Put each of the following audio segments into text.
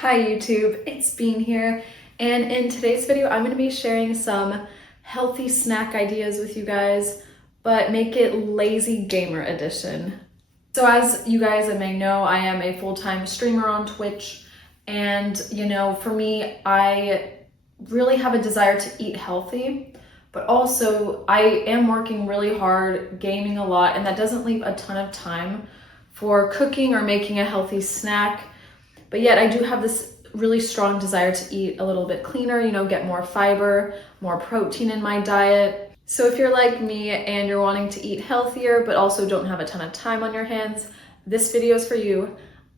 Hi YouTube, it's Bean here, and in today's video I'm going to be sharing some healthy snack ideas with you guys, but make it lazy gamer edition. So as you guys may know, I am a full-time streamer on Twitch, and for me, I really have a desire to eat healthy, but also I am working really hard, gaming a lot, and that doesn't leave a ton of time for cooking or making a healthy snack. But yet I do have this really strong desire to eat a little bit cleaner, get more fiber, more protein in my diet. So if you're like me and you're wanting to eat healthier, but also don't have a ton of time on your hands, this video is for you.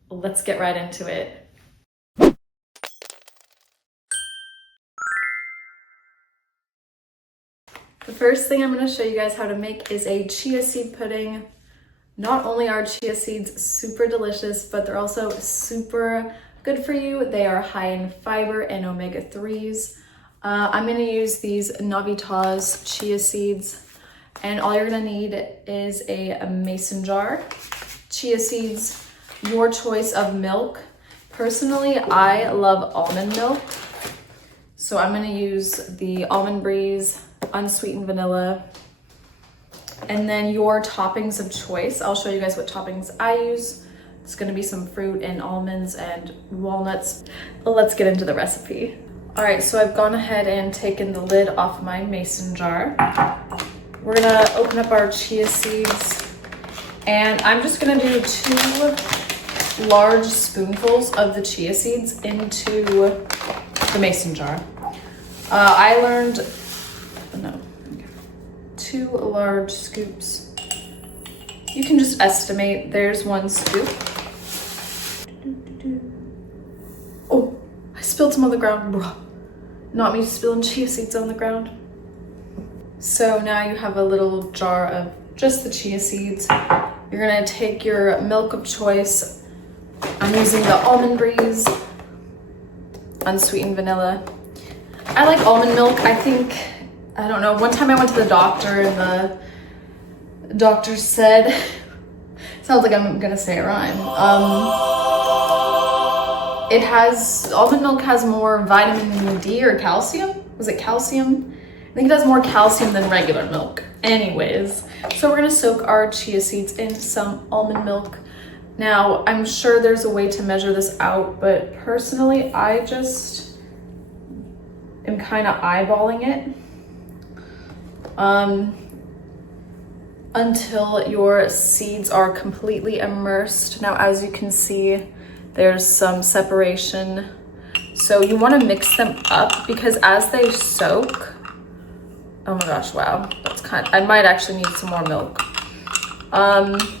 Let's get right into it. The first thing I'm going to show you guys how to make is a chia seed pudding. Not only are chia seeds super delicious, but they're also super good for you. They are high in fiber and omega-3s. I'm going to use these Navitas chia seeds, and all you're going to need is a mason jar, chia seeds, your choice of milk. Personally, I love almond milk, so I'm going to use the Almond Breeze unsweetened vanilla. And then your toppings of choice. I'll show you guys what toppings I use. It's gonna be some fruit and almonds and walnuts. Let's get into the recipe. All right, so I've gone ahead and taken the lid off my mason jar. We're gonna open up our chia seeds, and I'm just gonna do 2 large spoonfuls of the chia seeds into the mason jar. I learned, 2 large scoops. You can just estimate. There's 1 scoop. Oh, I spilled some on the ground. Not me spilling chia seeds on the ground. So now you have a little jar of just the chia seeds. You're gonna take your milk of choice. I'm using the Almond Breeze unsweetened vanilla. I like almond milk. I don't know, one time I went to the doctor and the doctor said, sounds like I'm gonna say a rhyme. Almond milk has more vitamin D or calcium. Was it calcium? I think it has more calcium than regular milk. Anyways, so we're gonna soak our chia seeds in some almond milk. Now, I'm sure there's a way to measure this out, but personally, I just am kind of eyeballing it. Until your seeds are completely immersed. Now, as you can see, there's some separation. So you want to mix them up because as they soak, oh my gosh, wow, I might actually need some more milk.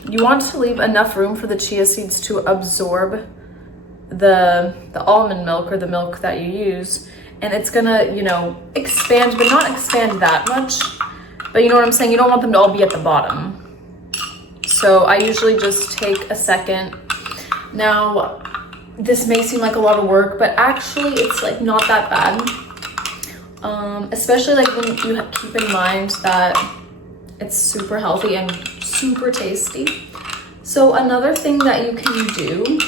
You want to leave enough room for the chia seeds to absorb the almond milk or the milk that you use. And it's gonna, expand, but not expand that much. But you know what I'm saying? You don't want them to all be at the bottom. So I usually just take a second. Now, this may seem like a lot of work, but actually it's like not that bad. Especially like when you keep in mind that it's super healthy and super tasty. So another thing that you can do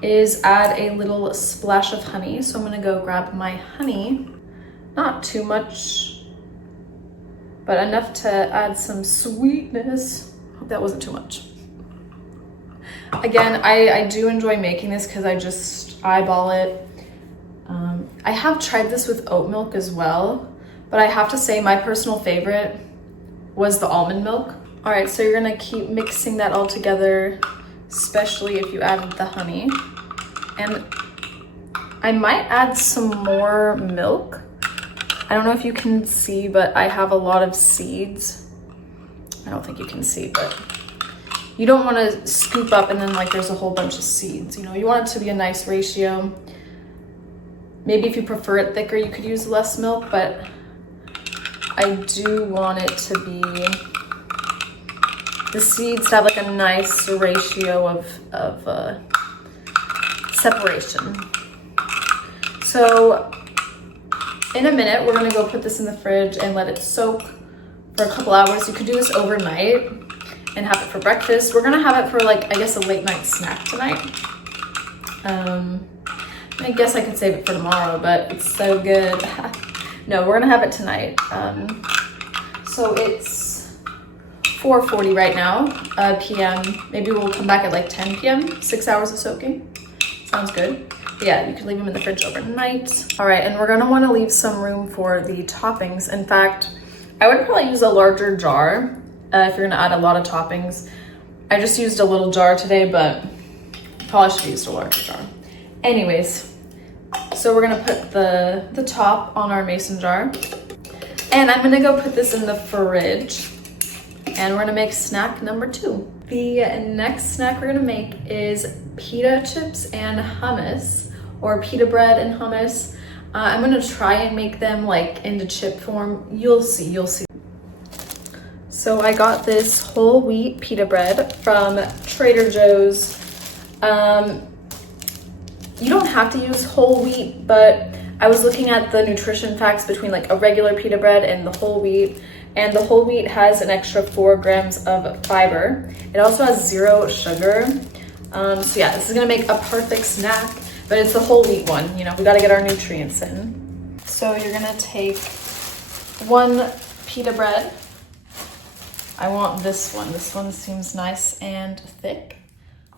is add a little splash of honey. So I'm gonna go grab my honey, not too much, but enough to add some sweetness. Hope that wasn't too much. Again, I do enjoy making this because I just eyeball it. I have tried this with oat milk as well, but I have to say my personal favorite was the almond milk. All right, so you're gonna keep mixing that all together, especially if you added the honey. And I might add some more milk. I don't know if you can see, but I have a lot of seeds. I don't think you can see, but you don't want to scoop up and then there's a whole bunch of seeds. You want it to be a nice ratio. Maybe if you prefer it thicker, you could use less milk, but I do want it to be, the seeds to have a nice ratio of separation. So in a minute, we're gonna go put this in the fridge and let it soak for a couple hours. You could do this overnight and have it for breakfast. We're gonna have it for I guess a late night snack tonight. I guess I could save it for tomorrow, but it's so good. No, we're gonna have it tonight. So it's 4:40 right now, p.m. Maybe we'll come back at like 10 p.m. 6 hours of soaking. Sounds good. But yeah, you can leave them in the fridge overnight. All right, and we're gonna wanna leave some room for the toppings. In fact, I would probably use a larger jar if you're gonna add a lot of toppings. I just used a little jar today, but probably should have used a larger jar. Anyways, so we're gonna put the top on our mason jar. And I'm gonna go put this in the fridge. And we're gonna make snack number 2. The next snack we're gonna make is pita chips and hummus, or pita bread and hummus. I'm gonna try and make them like into chip form. You'll see. So I got this whole wheat pita bread from Trader Joe's. You don't have to use whole wheat, but I was looking at the nutrition facts between like a regular pita bread and the whole wheat, and the whole wheat has an extra 4 grams of fiber. It also has 0 sugar. So yeah, this is gonna make a perfect snack, but it's the whole wheat one. You know, we gotta get our nutrients in. So you're gonna take 1 pita bread. I want this one. This one seems nice and thick.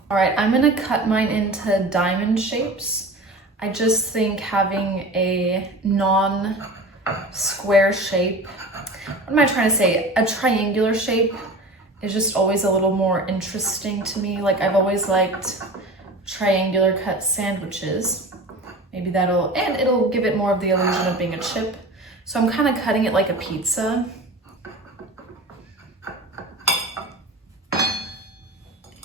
All right, I'm gonna cut mine into diamond shapes. I just think having a non-square shape, what am I trying to say? A triangular shape is just always a little more interesting to me. Like I've always liked triangular cut sandwiches. Maybe it'll give it more of the illusion of being a chip. So I'm kind of cutting it like a pizza.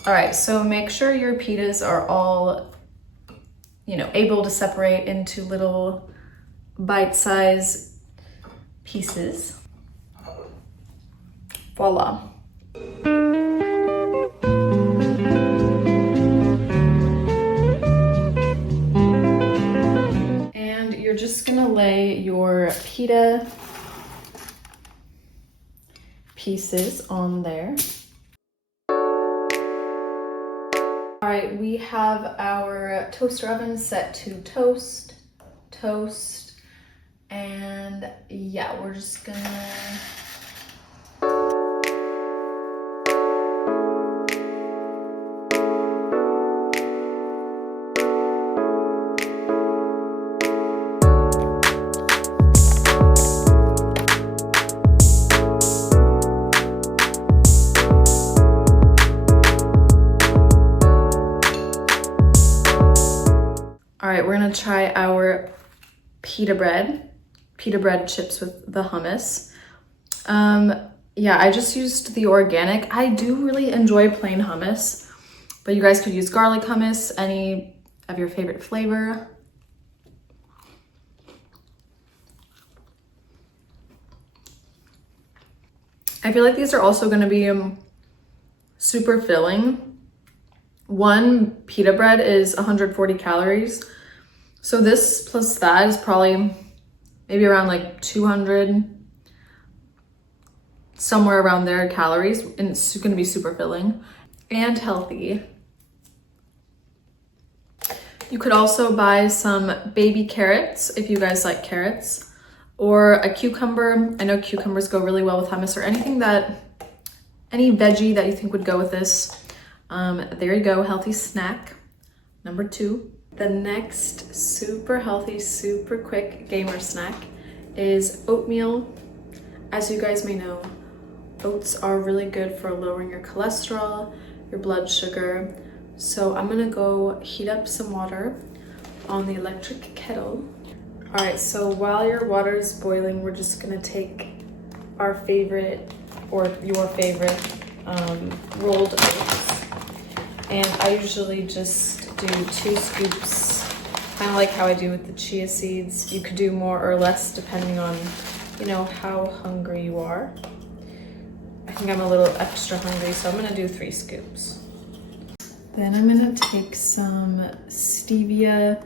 All right, so make sure your pitas are all, you know, able to separate into little bite-sized pieces. Voila. And you're just gonna lay your pita pieces on there. All right, we have our toaster oven set to toast, and yeah, we're just gonna we're gonna try our pita bread chips with the hummus. Yeah, I just used the organic. I do really enjoy plain hummus, but you guys could use garlic hummus, any of your favorite flavor. I feel like these are also gonna be super filling. 1 pita bread is 140 calories. So this plus that is probably maybe around like 200, somewhere around there calories, and it's gonna be super filling and healthy. You could also buy some baby carrots if you guys like carrots, or a cucumber. I know cucumbers go really well with hummus, or any veggie that you think would go with this. There you go, healthy snack number 2. The next super healthy, super quick gamer snack is oatmeal. As you guys may know, oats are really good for lowering your cholesterol, your blood sugar. So I'm gonna go heat up some water on the electric kettle. All right, so while your water is boiling, we're just gonna take our favorite, or your favorite, rolled oats. And I usually just do 2 scoops, kind of like how I do with the chia seeds. You could do more or less depending on, you know, how hungry you are. I think I'm a little extra hungry, so I'm gonna do 3 scoops. Then I'm gonna take some stevia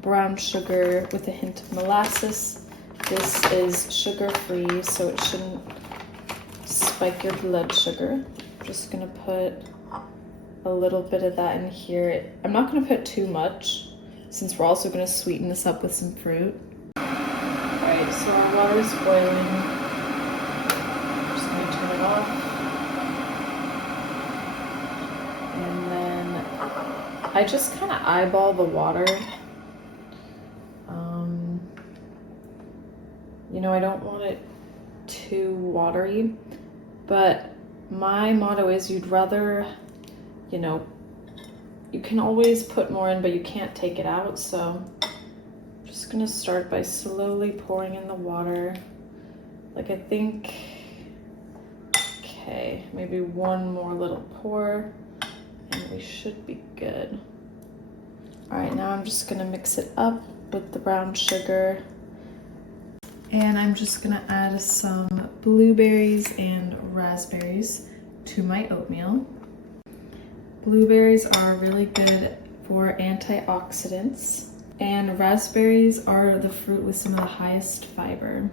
brown sugar with a hint of molasses. This is sugar-free, so it shouldn't spike your blood sugar. I'm just gonna put a little bit of that in here. I'm not gonna put too much, since we're also gonna sweeten this up with some fruit. Alright, so our water is boiling. I'm just gonna turn it off. And then I just kind of eyeball the water. You know, I don't want it too watery, but my motto is you'd rather, you know, you can always put more in, but you can't take it out. So I'm just gonna start by slowly pouring in the water. Like I think, okay, maybe one more little pour and we should be good. All right, now I'm just gonna mix it up with the brown sugar. And I'm just gonna add some blueberries and raspberries to my oatmeal. Blueberries are really good for antioxidants, and raspberries are the fruit with some of the highest fiber.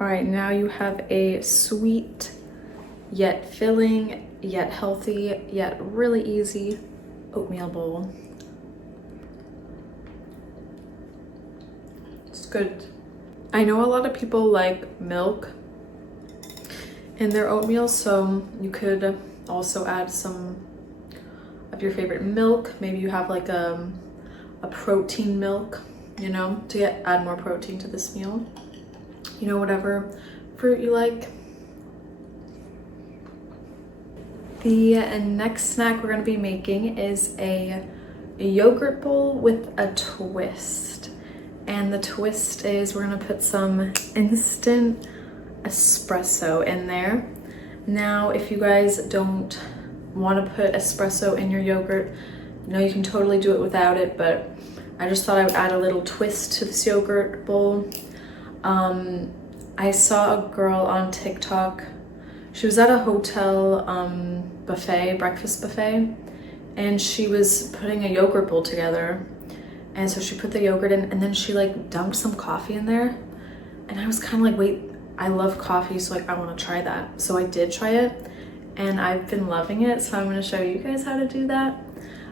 All right, now you have a sweet, yet filling, yet healthy, yet really easy oatmeal bowl. It's good. I know a lot of people like milk in their oatmeal, so you could also add some of your favorite milk. Maybe you have like a protein milk, you know, to add more protein to this meal. You know, whatever fruit you like. The next snack we're gonna be making is a yogurt bowl with a twist. And the twist is we're gonna put some instant espresso in there. Now, if you guys don't want to put espresso in your yogurt, you know, you can totally do it without it, but I just thought I would add a little twist to this yogurt bowl. I saw a girl on TikTok. She was at a hotel buffet, breakfast buffet, and she was putting a yogurt bowl together. And so she put the yogurt in, and then she like dumped some coffee in there. And I was kind of like, wait, I love coffee, so like I want to try that. So I did try it, and I've been loving it. So I'm going to show you guys how to do that.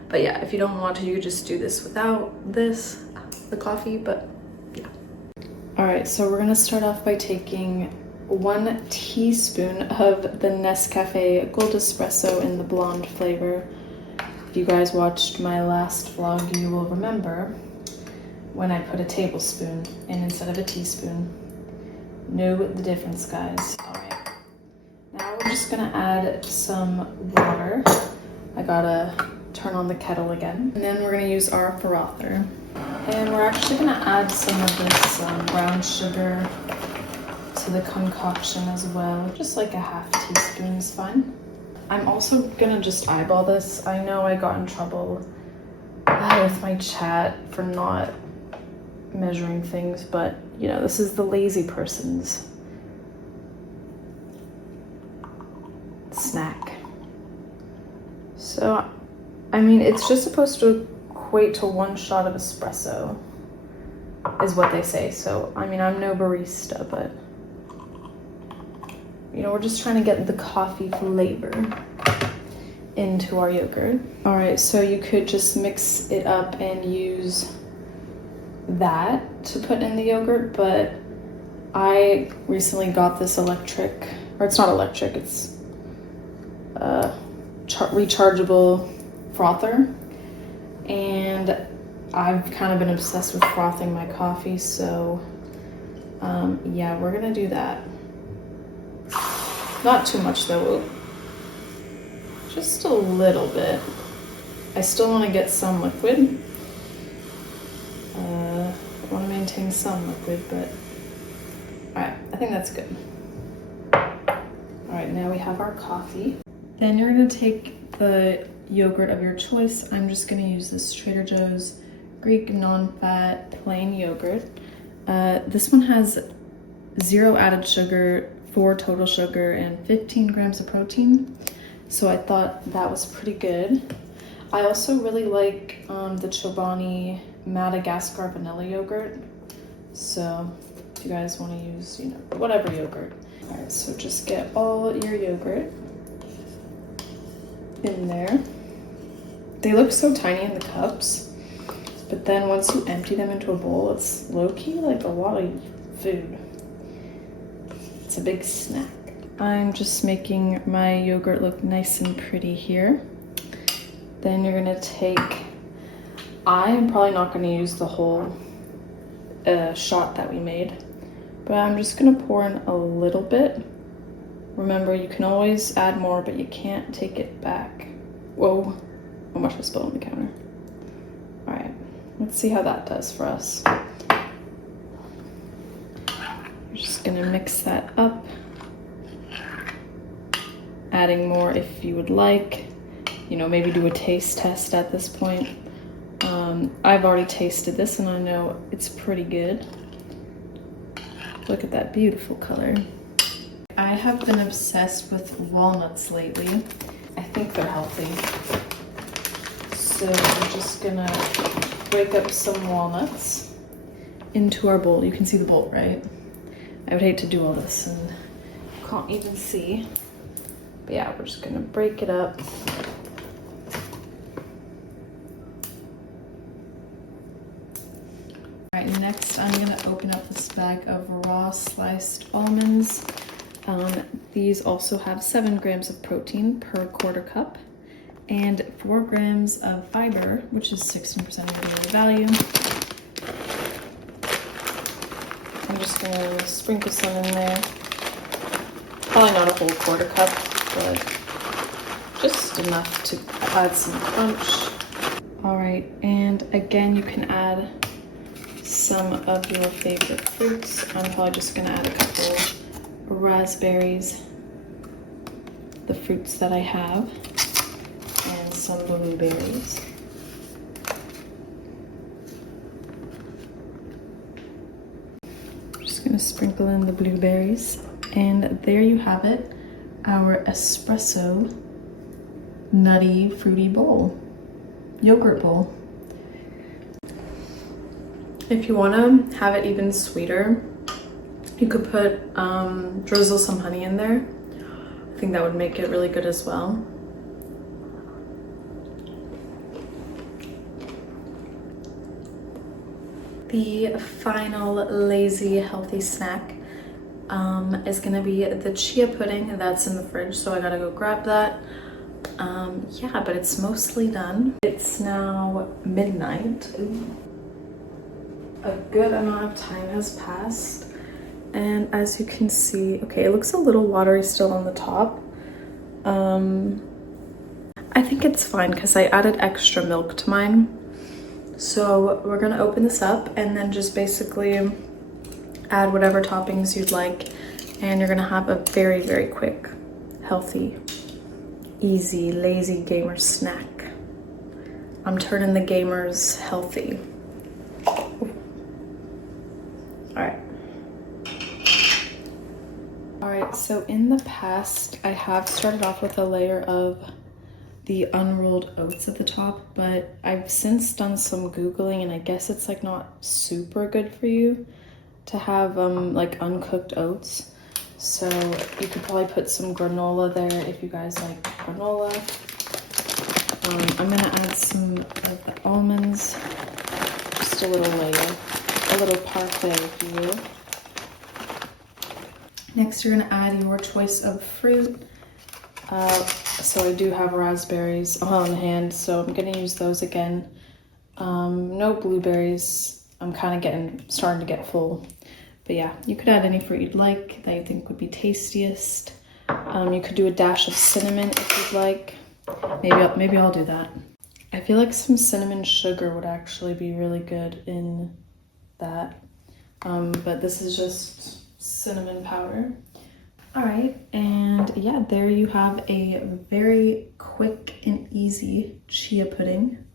But yeah, if you don't want to, you could just do this without the coffee, but yeah. All right, so we're going to start off by taking 1 teaspoon of the Nescafe Gold Espresso in the blonde flavor. If you guys watched my last vlog, you will remember when I put a tablespoon in instead of a teaspoon. Know the difference, guys. All right. Now we're just gonna add some water. I gotta turn on the kettle again. And then we're gonna use our frother. And we're actually gonna add some of this brown sugar to the concoction as well. Just like a half teaspoon is fine. I'm also gonna just eyeball this. I know I got in trouble with my chat for not measuring things, but you know, this is the lazy person's snack. So, I mean, it's just supposed to equate to 1 shot of espresso, is what they say. So, I mean, I'm no barista, but you know, we're just trying to get the coffee flavor into our yogurt. All right, so you could just mix it up and use that to put in the yogurt, but I recently got this electric, or it's not electric, it's a rechargeable frother, and I've kind of been obsessed with frothing my coffee, so yeah, we're gonna do that. Not too much though, just a little bit. I still want to get some liquid. I want to maintain some liquid, but all right, I think that's good. All right, now we have our coffee. Then you're gonna take the yogurt of your choice. I'm just gonna use this Trader Joe's Greek non-fat plain yogurt. This one has 0 added sugar, 4 total sugar, and 15 grams of protein. So I thought that was pretty good. I also really like the Chobani Madagascar vanilla yogurt. So if you guys want to use, you know, whatever yogurt. All right, so just get all your yogurt in there. They look so tiny in the cups, but then once you empty them into a bowl, it's low-key like a lot of food. It's a big snack. I'm just making my yogurt look nice and pretty here. Then you're gonna take, I am probably not gonna use the whole shot that we made, but I'm just gonna pour in a little bit. Remember, you can always add more, but you can't take it back. Whoa, almost just spilled on the counter. All right, let's see how that does for us. You're just gonna mix that up. Adding more if you would like. You know, maybe do a taste test at this point. I've already tasted this and I know it's pretty good. Look at that beautiful color. I have been obsessed with walnuts lately. I think they're healthy. So I'm just gonna break up some walnuts into our bowl. You can see the bowl, right? I would hate to do all this and you can't even see. But yeah, we're just gonna break it up. All right, next I'm gonna open up this bag of raw sliced almonds. These also have 7 grams of protein per quarter cup and 4 grams of fiber, which is 16% of your daily value. I'm just gonna sprinkle some in there. Probably not a whole quarter cup, but just enough to add some crunch. All right, and again, you can add some of your favorite fruits. I'm probably just gonna add a couple raspberries, the fruits that I have, and some blueberries. Just gonna sprinkle in the blueberries, and there you have it, our espresso nutty fruity bowl, yogurt bowl. If you want to have it even sweeter, you could put drizzle some honey in there. I think that would make it really good as well. The final lazy healthy snack is gonna be the chia pudding that's in the fridge, so I gotta go grab that. Yeah, but it's mostly done. It's now midnight. A good amount of time has passed, and as you can see, okay, it looks a little watery still on the top. I think it's fine because I added extra milk to mine. So we're gonna open this up and then just basically add whatever toppings you'd like, and you're gonna have a very, very quick, healthy, easy, lazy gamer snack. I'm turning the gamers healthy. Alright, so in the past, I have started off with a layer of the unrolled oats at the top, but I've since done some Googling and I guess it's like not super good for you to have like uncooked oats. So you could probably put some granola there if you guys like granola. I'm gonna add some of the almonds, just a little layer, a little parfait if you will. Next, you're gonna add your choice of fruit. So I do have raspberries on hand, so I'm gonna use those again. No blueberries. I'm kind of starting to get full. But yeah, you could add any fruit you'd like that you think would be tastiest. You could do a dash of cinnamon if you'd like. Maybe I'll do that. I feel like some cinnamon sugar would actually be really good in that. But this is just cinnamon powder. All right, and yeah, there you have a very quick and easy chia pudding.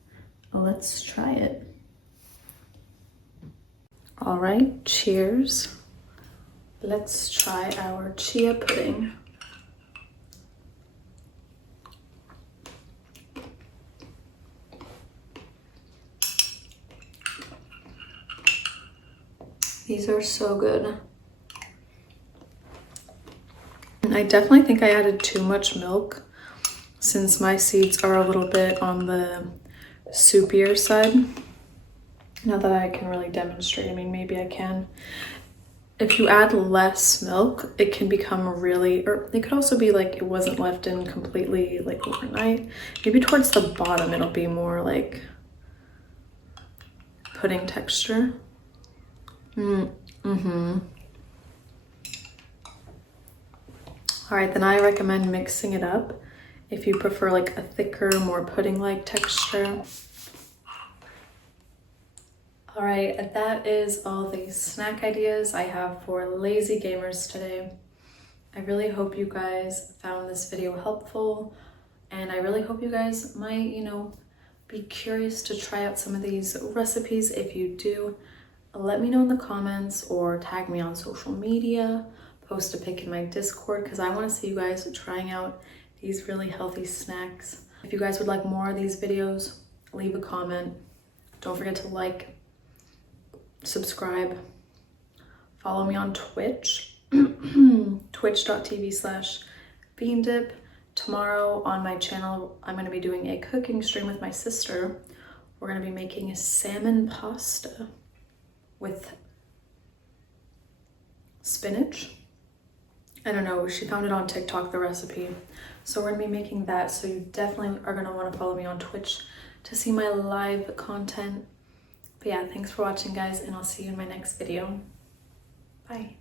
Let's try it. All right, cheers. Let's try our chia pudding. These are so good. I definitely think I added too much milk, since my seeds are a little bit on the soupier side. Not that I can really demonstrate, I mean, maybe I can. If you add less milk, it can become really, or it could also be like it wasn't left in completely like overnight. Maybe towards the bottom, it'll be more like pudding texture. All right, then I recommend mixing it up if you prefer like a thicker, more pudding-like texture. All right, that is all the snack ideas I have for lazy gamers today. I really hope you guys found this video helpful, and I really hope you guys might, you know, be curious to try out some of these recipes. If you do, let me know in the comments or tag me on social media, post a pic in my Discord, because I want to see you guys trying out these really healthy snacks. If you guys would like more of these videos, leave a comment. Don't forget to like, subscribe, follow me on Twitch, twitch.tv/beandip. Tomorrow on my channel, I'm going to be doing a cooking stream with my sister. We're going to be making a salmon pasta with spinach. I don't know, she found it on TikTok, the recipe. So we're going to be making that. So you definitely are going to want to follow me on Twitch to see my live content. But yeah, thanks for watching, guys, and I'll see you in my next video. Bye.